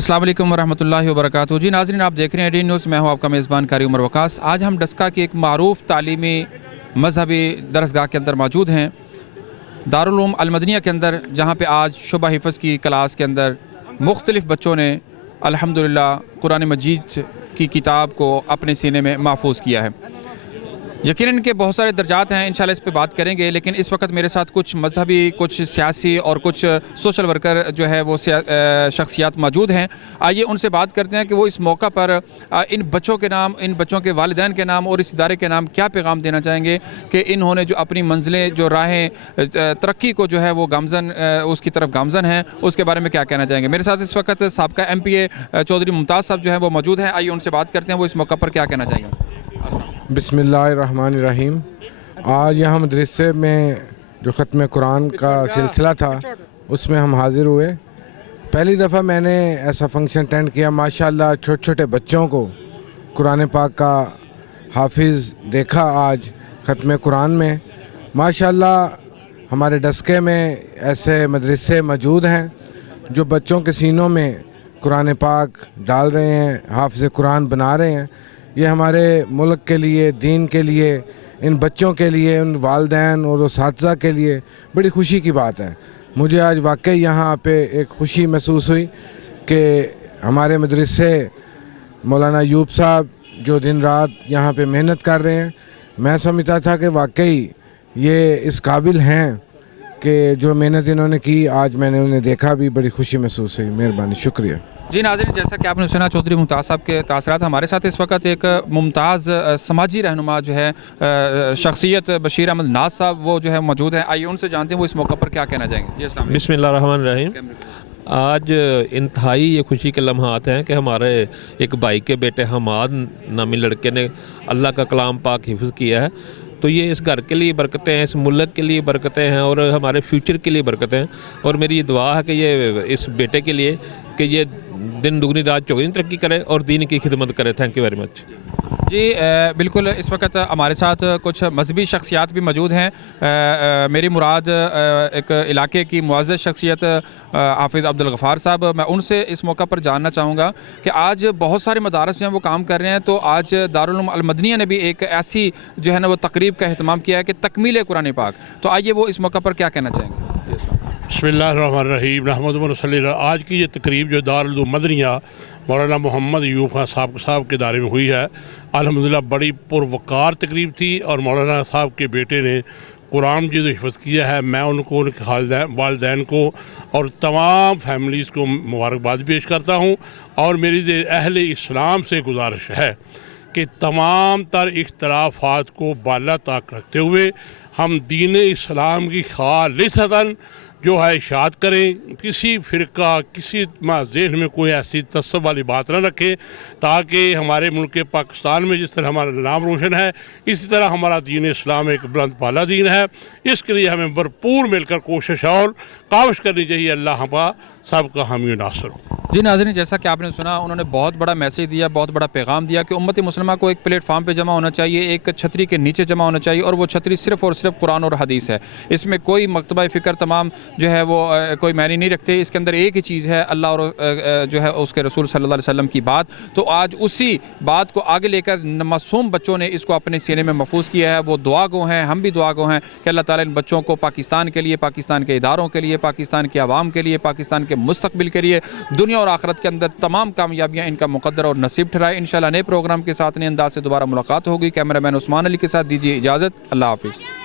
अस्सलाम वालेकुम वरहमतुल्लाहि वबरकातुहू। जी नाज़रीन, आप देख रहे हैं डी न्यूज़। मैं हूं आपका मेज़बान कारी उमर वकास। आज हम डस्का की एक मारूफ़ तालीमी मजहबी दरसगाह के अंदर मौजूद हैं, दारुल उलूम अल मदनिया के अंदर, जहां पे आज शुबा हिफ़्ज़ की क्लास के अंदर मुख्तलिफ़ बच्चों ने अल्हम्दुलिल्लाह कुरान मजीद की किताब को अपने सीने में महफूज किया है। यकीनन के बहुत सारे दर्जात हैं, इंशाल्लाह इस पे बात करेंगे, लेकिन इस वक्त मेरे साथ कुछ मजहबी, कुछ सियासी और कुछ सोशल वर्कर जो है वो शख्सियात मौजूद हैं। आइए उनसे बात करते हैं कि वो इस मौका पर इन बच्चों के नाम, इन बच्चों के वालिदैन के नाम और इस इदारे के नाम क्या पैगाम देना चाहेंगे कि इन्होंने जो अपनी मंजिलें, जो राहें तरक्की को जो है वो गामजन, उसकी तरफ गामजन हैं, उसके बारे में क्या कहना चाहेंगे। मेरे साथ इस वक्त साबका MPA चौधरी मुमताज़ साहब जो है वो मौजूद हैं। आइए उनसे बात करते हैं, वो इस मौका पर क्या कहना चाहेंगे। बिस्मिल्लाहिर्रहमानिर्रहीम। आज यहाँ मदरसे में जो ख़त्म कुरान का सिलसिला था उसमें हम हाज़िर हुए। पहली दफ़ा मैंने ऐसा फंक्शन अटेंड किया। माशाअल्लाह छोटे छोटे बच्चों को कुरान पाक का हाफिज़ देखा आज ख़त्म कुरान में। माशाअल्लाह हमारे डस्के में ऐसे मदरसे मौजूद हैं जो बच्चों के सीनों में कुरान पाक डाल रहे हैं, हाफिज़ कुरान बना रहे हैं। ये हमारे मुल्क के लिए, दीन के लिए, इन बच्चों के लिए, उन वालिदैन और उस्ताज़ा के लिए बड़ी खुशी की बात है। मुझे आज वाकई यहाँ पे एक खुशी महसूस हुई कि हमारे मदरसे मौलाना अयूब साहब जो दिन रात यहाँ पे मेहनत कर रहे हैं, मैं समझता था कि वाकई ये इस काबिल हैं कि जो मेहनत इन्होंने की आज मैंने उन्हें देखा, भी बड़ी खुशी महसूस हुई। मेहरबानी, शुक्रिया। जी नाज़रीन, जैसा कि आपने सुना चौधरी मुमताज़ साहब के तासरात, हमारे साथ इस वक्त एक मुमताज़ समाजी रहनुमा जो है शख्सियत बशीर अहमद नाज साहब वो जो है मौजूद हैं। आइए उनसे जानते हैं वो इस मौके पर क्या कहना चाहेंगे। बिस्मिल्लाहिर्रहमानिर्रहीम। आज इंतहाई ये खुशी के लम्हात हैं कि हमारे एक भाई के बेटे हमाद नामी लड़के ने अल्लाह का कलाम पाक हिफ्ज़ किया है। तो ये इस घर के लिए बरकतें हैं, इस मुल्क के लिए बरकतें हैं और हमारे फ्यूचर के लिए बरकतें हैं। और मेरी ये दुआ है कि ये इस बेटे के लिए कि ये दिन दुगनी रात चौगुनी तरक्की करे और दीन की खिदमत करे। Thank you very much. जी बिल्कुल, इस वक्त हमारे साथ कुछ मजहबी शख्सियात भी मौजूद हैं। मेरी मुराद एक इलाके की मुअज़्ज़ज़ शख्सियत हाफिज़ अब्दुल गफ़ार साहब, मैं उनसे इस मौका पर जानना चाहूँगा कि आज बहुत सारे मदारस जो हैं वो काम कर रहे हैं। तो आज दारुल उलूम अल मदनिया ने भी एक ऐसी जो है ना वो तकरीब का अहतमाम किया है कि तकमील कुरान पाक। तो आइए वो इस मौका पर क्या कहना चाहेंगे। बिस्मिल्लाहिर्रहमानिर्रहीम रहमतुल्लाहि सल्लल्लाहु। आज की ये तकरीब जो दारुल उलूम मदनिया मौलाना मोहम्मद अयूब खान साहब के दायरे में हुई है, अल्हम्दुलिल्लाह बड़ी पुरवकार तकरीब थी और मौलाना साहब के बेटे ने कुरान जो हिफ़्ज़ किया है, मैं उनको, उनके वालिदैन को और तमाम फैमिलीज़ को मुबारकबाद पेश करता हूँ। और मेरी अहले इस्लाम से गुजारिश है कि तमाम तर इख्तलाफात को बाला ताक रखते हुए हम दीन इस्लाम की खालिसतन जो है इशाअत करें। किसी फ़िरका, किसी ज़हन में कोई ऐसी तसव्वुर वाली बात न रखें, ताकि हमारे मुल्क पाकिस्तान में जिस तरह हमारा नाम रोशन है, इसी तरह हमारा दीन इस्लाम एक बुलंद पाला दीन है। इसके लिए हमें भरपूर मिलकर कोशिश और काविश करनी चाहिए। अल्लाह सबका हामी नासर हो। जी नाज़रीन, जैसा कि आपने सुना, उन्होंने बहुत बड़ा मैसेज दिया, बहुत बड़ा पैगाम दिया कि उम्मत मुस्लिमा को एक प्लेटफार्म पे जमा होना चाहिए, एक छतरी के नीचे जमा होना चाहिए और वो छतरी सिर्फ़ और सिर्फ कुरान और हदीस है। इसमें कोई मकतबा फ़िक्र तमाम जो है वो कोई मायने नहीं रखते। इसके अंदर एक ही चीज़ है, अल्लाह और जो है उसके रसूल सल्लल्लाहु अलैहि वसल्लम की बात। तो आज उसी बात को आगे लेकर मासूम बच्चों ने इसको अपने सीने में महफूज किया है। वो दुआ गो हैं, हम भी दुआ गो हैं कि अल्लाह ताला इन बच्चों को पाकिस्तान के लिए, पाकिस्तान के इदारों के लिए, पाकिस्तान के अवाम के लिए, पाकिस्तान के मुस्तकबिल के लिए, दुनिया और आखिरत के अंदर तमाम कामयाबियाँ इनका मुक़द्दर और नसीब ठहराए। इंशाअल्लाह नए प्रोग्राम के साथ, नए अंदाज से दोबारा मुलाकात होगी। कैमरामैन उस्मान अली के साथ दीजिए इजाज़त। अल्लाह हाफ़िज़।